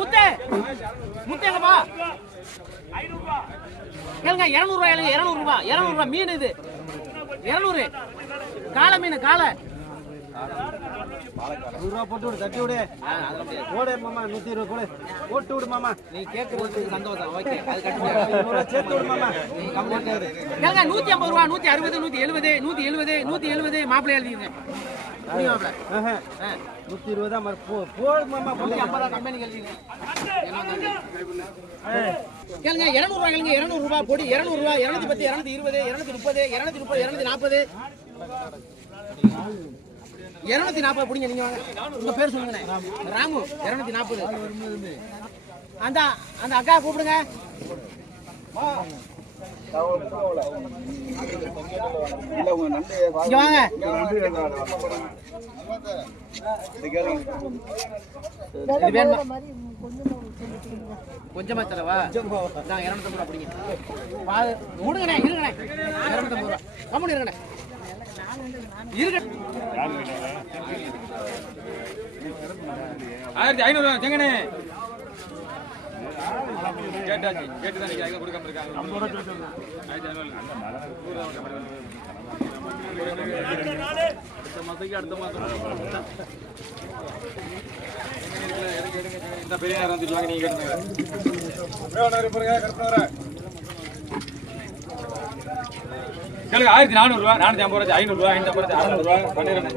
முத்தே முத்தேங்கப்பா கேளுங்க 200 ரூபாய் 200 ரூபாய் மீன் இது 200 காலை மீன் காலை 100 ரூபா போட்டு விடு தட்டி விடு போடு மாமா 120 போடு போட்டு விடு மாமா நீ கேக்குறது சந்தோஷம் ஓகே அது கட்டி 100 ரூபா சேர்த்து விடு மாமா நீ கம்ப்ளீட் கேளு கேளுங்க 150 ரூபாய் 160 170 மாப்பிள்ளை எழுதிங்க புரியுமா மாப்பிள்ளை 120 தான் போடு மாமா 150 கம்பெனி எழுதிங்க கேளுங்க 200 ரூபாய் கேளுங்க 200 ரூபாய் போடி 200 ரூபாய் 210 220 230 240 புடிங்க நீங்க வாங்க உங்க பேர் சொல்லுங்க ராமு 240 அந்த அந்த அக்கா கூப்பிடுங்க இங்க வாங்க கொஞ்சமா தரவா 250 ரூபாய் பிடிங்க விடுங்கண்ணே இருங்கண்ணே 250 ரூபாய் கம்மி இருங்கண்ணே இருக்கு 1500 செங்கனே கேட்டாச்சு கேட்டு தான் நீங்க கொடுக்காம இருக்காங்க 50 ரூபாய் 1500 அடுத்த மாசம் இந்த பெரிய நேரம் வந்துருவாங்க நீங்க கேளுங்க 1400 ரூபாய் 450 ரூபாய் 500 ரூபாய் 550 ரூபாய் 600 ரூபாய் பண்ணிடுறேன்